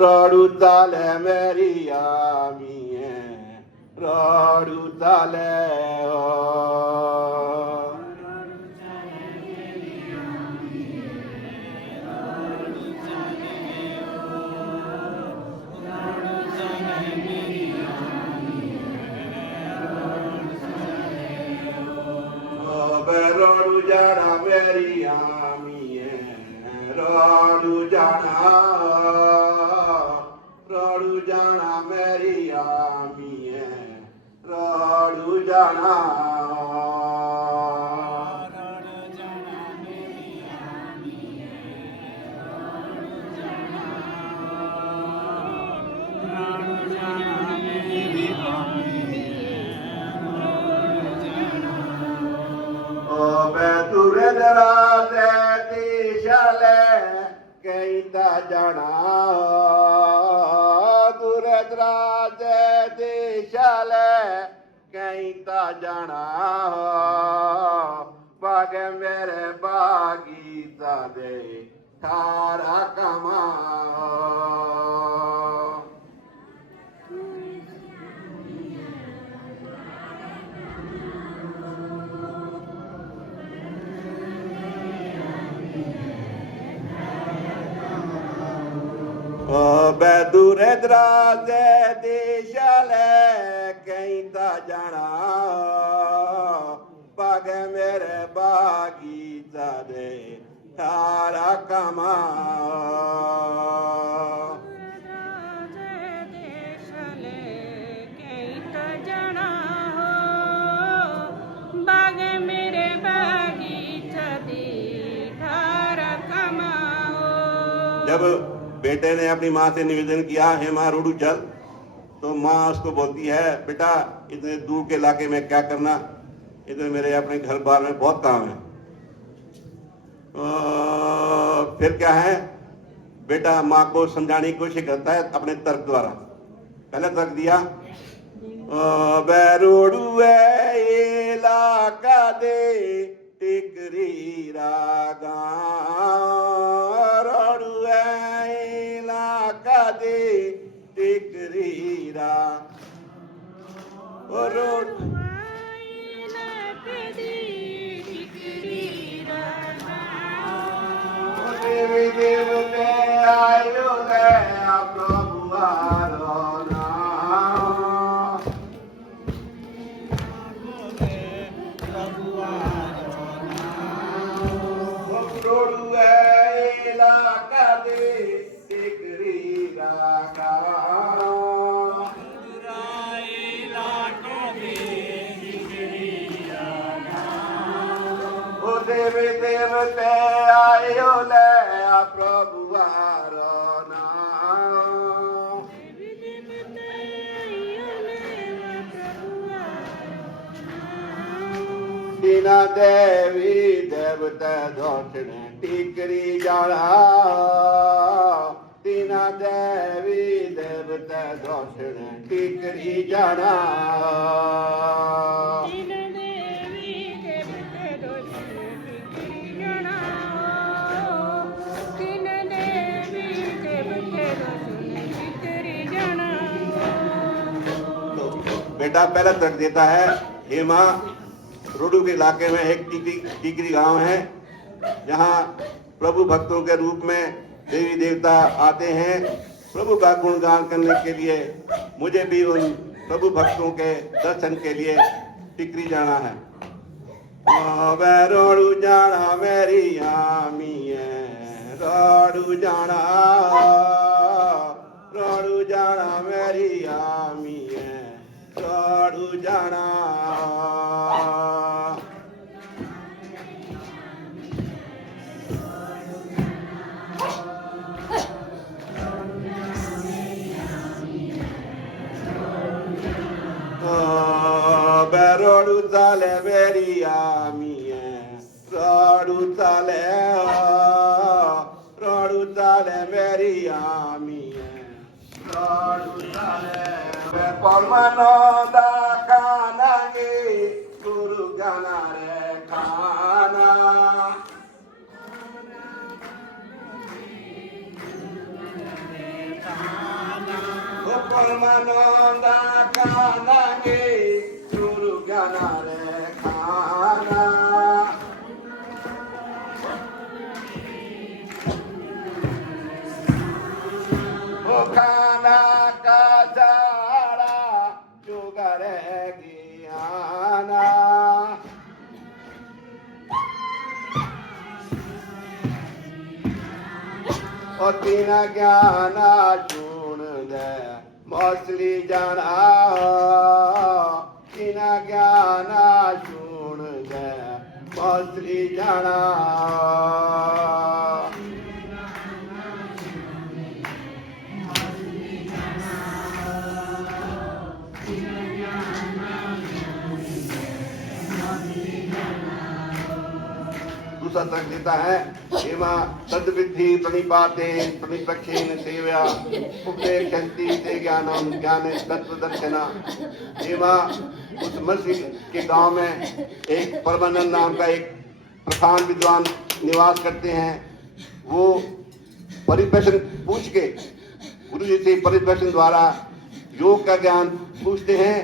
रड़ू चाले मेरी आमिए रड़ू चाले रड़ू जाना मेरी आमिए रड़ू जाना मेरी आमिए रड़ू जाना तुरे दराजे दिशले कहता जाना तुरे दराजे दिशले कहता जाना बाग मेरे बागीचा दे थारा कमा दूरे दराजे दिशले कहता जाना बाग मेरे बागीचा दे थारा कमा जब बेटे ने अपनी माँ से निवेदन किया हे माँ रोडू चल तो माँ उसको बोलती है बेटा इतने दूर के इलाके में क्या करना इधर मेरे अपने घर बार में बहुत काम है। फिर क्या है बेटा माँ को समझाने की कोशिश करता है अपने तर्क द्वारा। पहले तर्क दिया रोडू इलाका दे टिकरी रागा रोडू इलाका दे टिकरी रा रोड देवी देवते आयो गया प्रभु आरोना रोडू इलाका दे टिकरी रागा देवी देवते आयो ले प्रभु आरोना दीना देवी देवते दौड़ने टिकरी जाना दीना देवी देवते दौड़ने टिकरी जाना बेटा पहला तर्क देता है हे माँ रोडू के इलाके में एक टिकरी गांव है जहाँ प्रभु भक्तों के रूप में देवी देवता आते हैं प्रभु का गुणगान करने के लिए। मुझे भी उन प्रभु भक्तों के दर्शन के लिए टिकरी जाना है। रोडू जाना मेरी आमी है रोडू जाना मेरी आमी है रोडू जाना रोडू चाले मेरी आमी है रोडू चाले मेरी आमी है रोडू चाले परमानो दा खाना गे गुरु गाना रे खाना परमानंदा कानांगे गुरु ज्ञाना रे खाना ओ खाना का जाड़ा जुगर ज्ञाना ओ तीन ज्ञाना चूण दे मछली जाना तीन ज्ञाना चूण दे मछली जाना दूसरा तर्क देता है हेमा तद्विधि प्रणिपाते प्रणिपक्षेन सेव्या उपदेशन्ति ते ज्ञानम ज्ञान तत्व दर्शना। हेमा उस मस्जिद के गांव में एक परमानंद नाम का एक प्रधान विद्वान निवास करते हैं। वो परिप्रश्न पूछ के गुरु जी से परिप्रश्न द्वारा योग का ज्ञान पूछते हैं।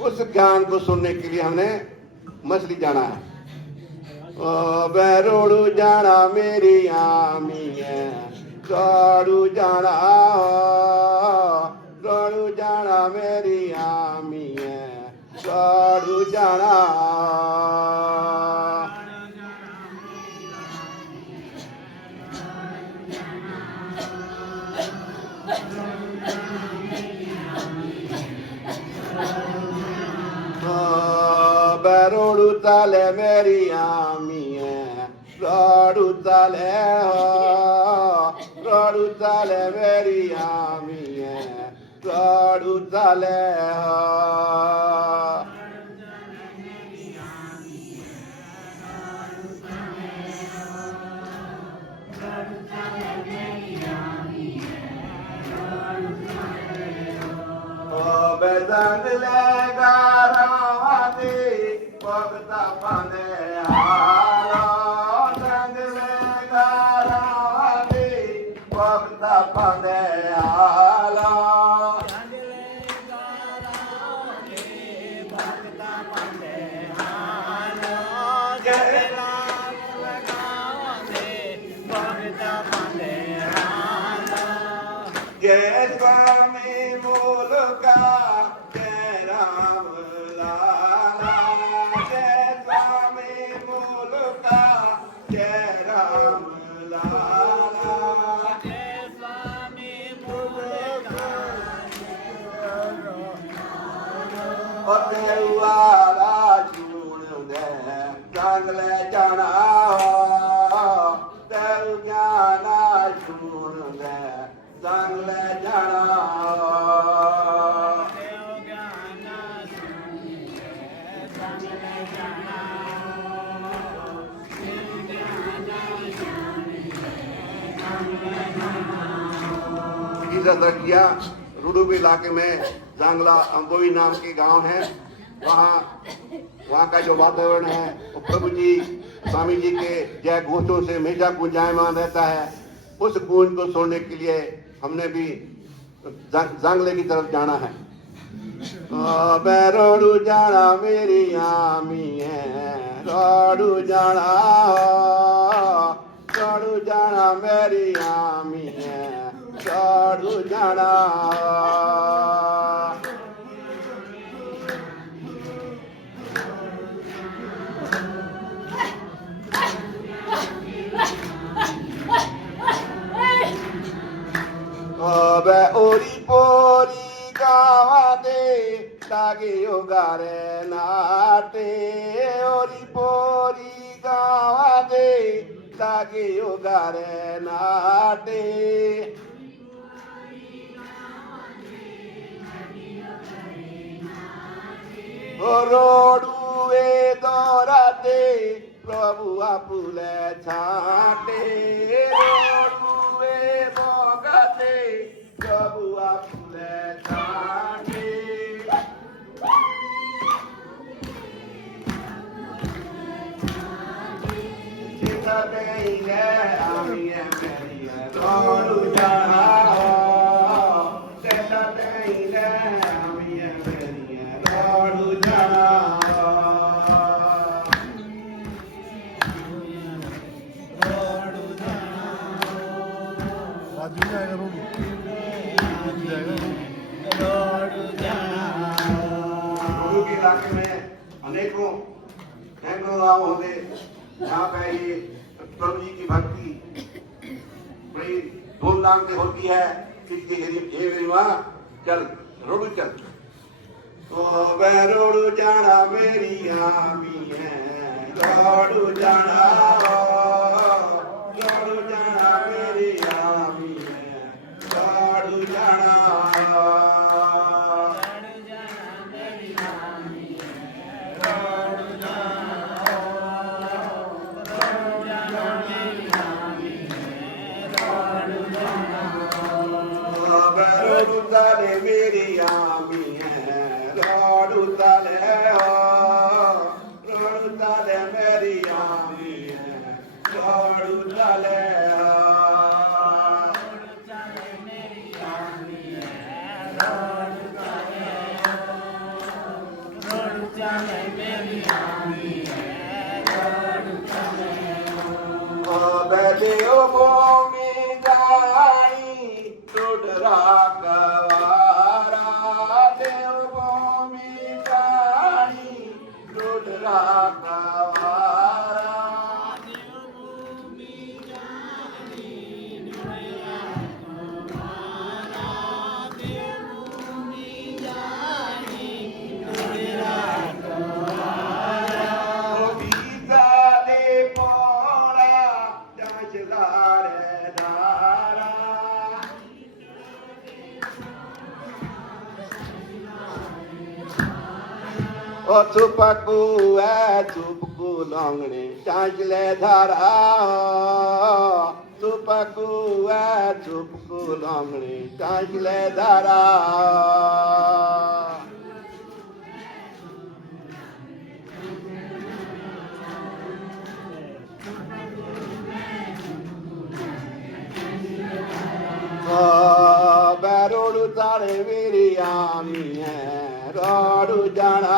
उस ज्ञान को सुनने के लिए हमने मछली जाना है। बैरोड़ू जाना मेरी आमी है रोड़ू जाना मेरी आमी है रोड़ू जाना बैरोड़ू ताले मेरी आमी है रोड़ू ताले मेरी आमी है रोड़ू ताले बेदंग लेगा रावादे पगता पाने हारा दंग लेगा रावादे पगता पाने हारा दंग लेगा रावादे पगता पाने हारा गेला लगावादे पगता पाने हारा जय स्वामी बोलका जय राम लाला जय स्वामी बोलका जय राम लाला जय स्वामी बोलका देवारा चूण दे चांगले जाना देव ज्ञाना चूण दे चांगले जाना किया रुडुबी इलाके में जांगला अंबोई नाम के गांव है। वहाँ का जो वातावरण है वो प्रभु जी स्वामी जी के जय घोषों से हमेशा गुंजायमान रहता है। उस गूंज को सुनने के लिए हमने भी जांगले की तरफ जाना है। रोडू जाना मेरी आमी है रोडू जाना मेरी आमी है रोडू जाना ओरी पोरी गावा दे तागे योगारे नाटे ओरी पोरी गावा दे तागे योगारे नाटे रोडुए दोराते प्रभु आपुले छाटे रोडुए बोगते प्रभु आपुले छाटे चिता कहीं आमी है मेरी रोडू जाना चिता कहीं इलाके में अनेकों गांव होंगे जहाँ पे ये प्रभु जी की भक्ति बड़ी धूमधाम से होती है। हे मेरी माँ चल रोडू चल। तो मैं रोडू जाना मेरी आमी है, रोडू जाना मेरी आमी है, रोडू जाना ताले मेरी आमी है, रोडू ताले मेरी आमी है, रोडू ताले बैठे ओ मोमी जाई टुडरा कवारा, देव मोमी जाई टुडरा कवारा। ओ चुपकू है चुपकू लंगड़े चांचले धारा, चुपकू है चुपकू लंगड़े चांचले धारा। रोडू तारे मेरी आमी है, रोडू जाना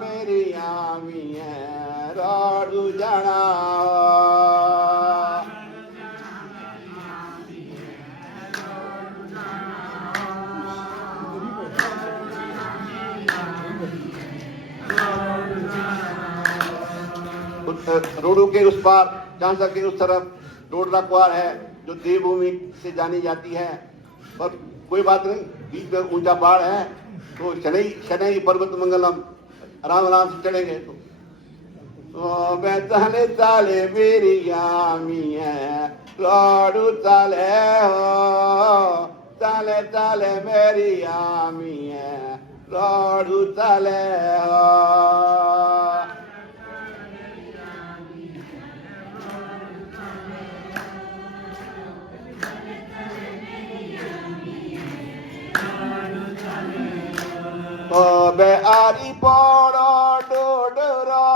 मेरी आमी है, रोडू जाना। रोडू के उस पार झांसा के उस तरफ डोडरा कुआर है जो देवभूमि से जानी जाती है, पर कोई बात नहीं, बीच में ऊंचा पहाड़ है तो शनई पर्वत मंगलम आराम से चढ़ेंगे। तो मैं ताले मेरी आमी है, रोडू ताले हो ताले मेरी आमी है, रोडू ताले हो। बे आरी पोड़ो डोडरो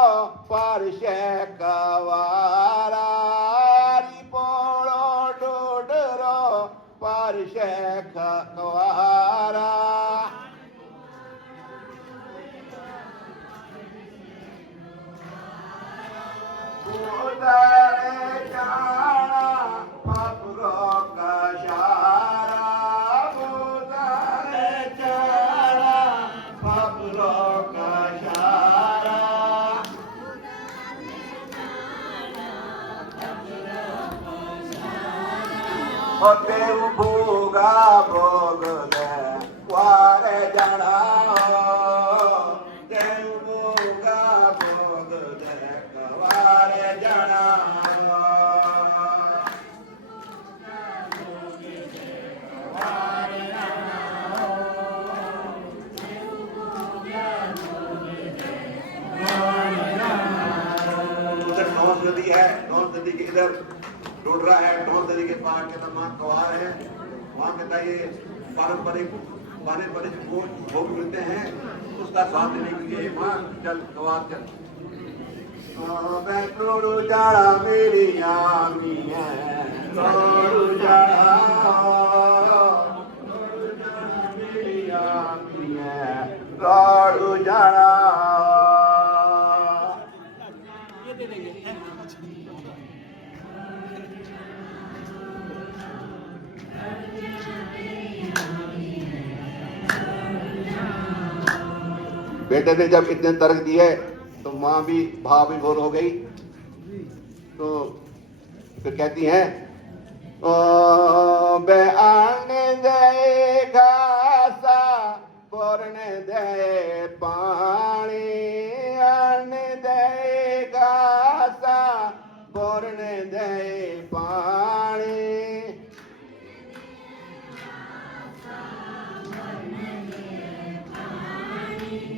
परशे कवारा, आरी पोड़ो डोडरो परशे कवारा। उदरे जाना पपरो कशारा, देव भोगा भोग दे वारे जाना, देव भोगा भोग दे वारे जाना। उधर नौस नदी है, नौस नदी के इधर डोडरा है, डोर नदी के पार के मां कवार है, वहाँ कहता ये पारंपरिक भोग मिलते हैं, उसका स्वाद लेने के लिए मां चल कवार चल। डोडू जाना मेरी आमी है, डोडू जाना मेरी आमी है, डोडू जाना। बेटे ने जब इतने तर्क दिए तो माँ भी भाव विभोर हो गई। तो फिर कहती हैं, ओ बे आने दे घासा पोरने दे पानी, आने दे घासा पोरने दे पानी।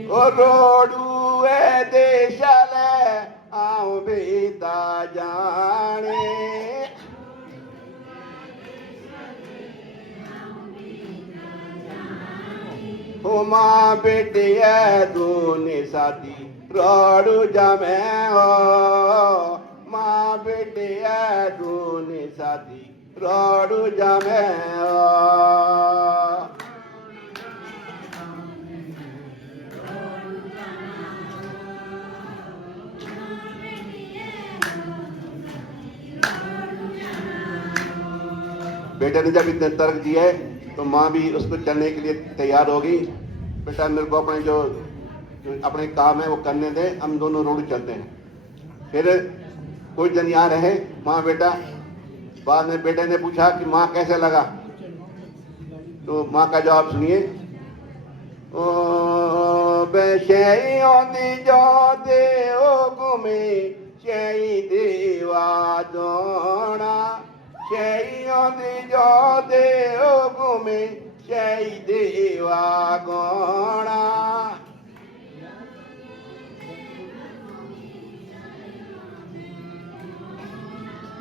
ओ रोडू ए देशाले आऊं बीता जाने, ओ माँ बेटी है दूनी साथी रोडू जामे हो, माँ बेटी है दूनी साथी रोडू जामे हो। बेटे ने जब इतने तर्क दिए तो माँ भी उसको चलने के लिए तैयार हो गई। बेटा मेरे को अपने जो अपने काम है वो करने दे, हम दोनों रोड चलते हैं। फिर कुछ दिन यहाँ रहे माँ बेटा। बाद में बेटे ने पूछा कि माँ कैसे लगा, तो माँ का जवाब सुनिए। ओ बेशई ओंदी जो दे ओ गुमी शई देवा दोना, शई ओंदी जो दे ओ गुमी शई देवा गोना।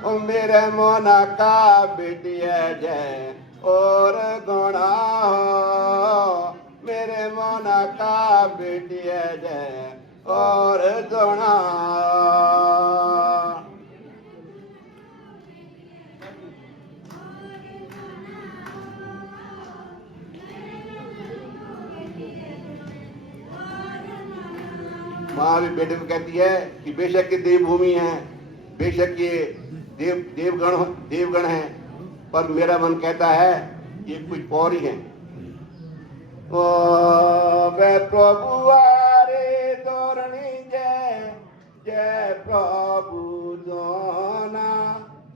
ओ मेरे मोना का बिटिया जय और गोना हो, मेरे मोना का बिटिया जय और गोना। माँ भी बेटे को कहती है कि बेशक ये देवभूमि है, बेशक ये देवगण है, पर मेरा मन कहता है ये कुछ और ही है। ओ वे प्रभु आरे दौरणी जय जय प्रभु दोना,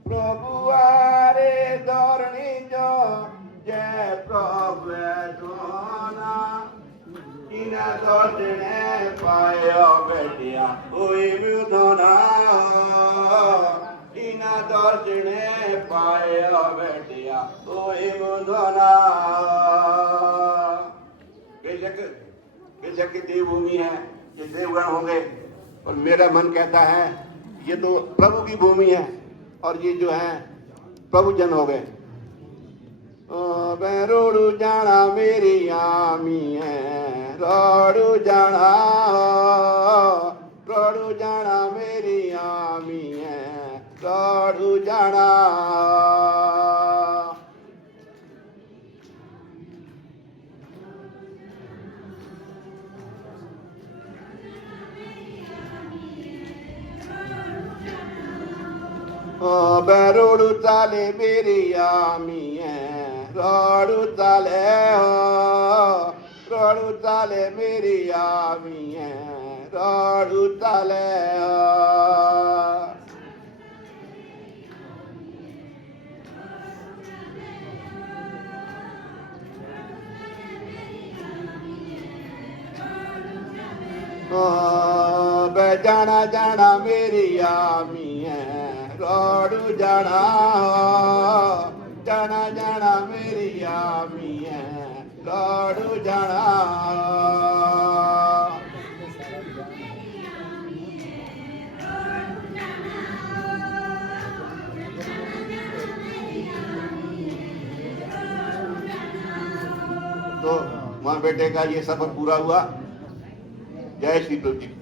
प्रभु आरे दौरणी जो जय प्रभु दोना। इना दौड़ने पायो बेटिया कोई भी दोना हो, इना दौड़ने पायो बेटिया कोई भी दोना। बेशक देवभूमि है, ये देवगण होंगे, और मेरा मन कहता है ये तो प्रभु की भूमि है और ये जो है प्रभु जन हो गए। रोडू जाना मेरी आमी है, रोडू जाना रोडू जाना मेरी आमी है, रोडू जाना। रोडू चाले मेरी आमी है, रोडू चाले हो, रोडू चाले मेरी आमी है, रोडू चाले हो। जाना जाना मेरी आमी है, रोडू जाना हो, जाना जाना मेरी आमी है, रोडू जाना। तो माँ बेटे का ये सफर पूरा हुआ। जय श्री प्रभु जी।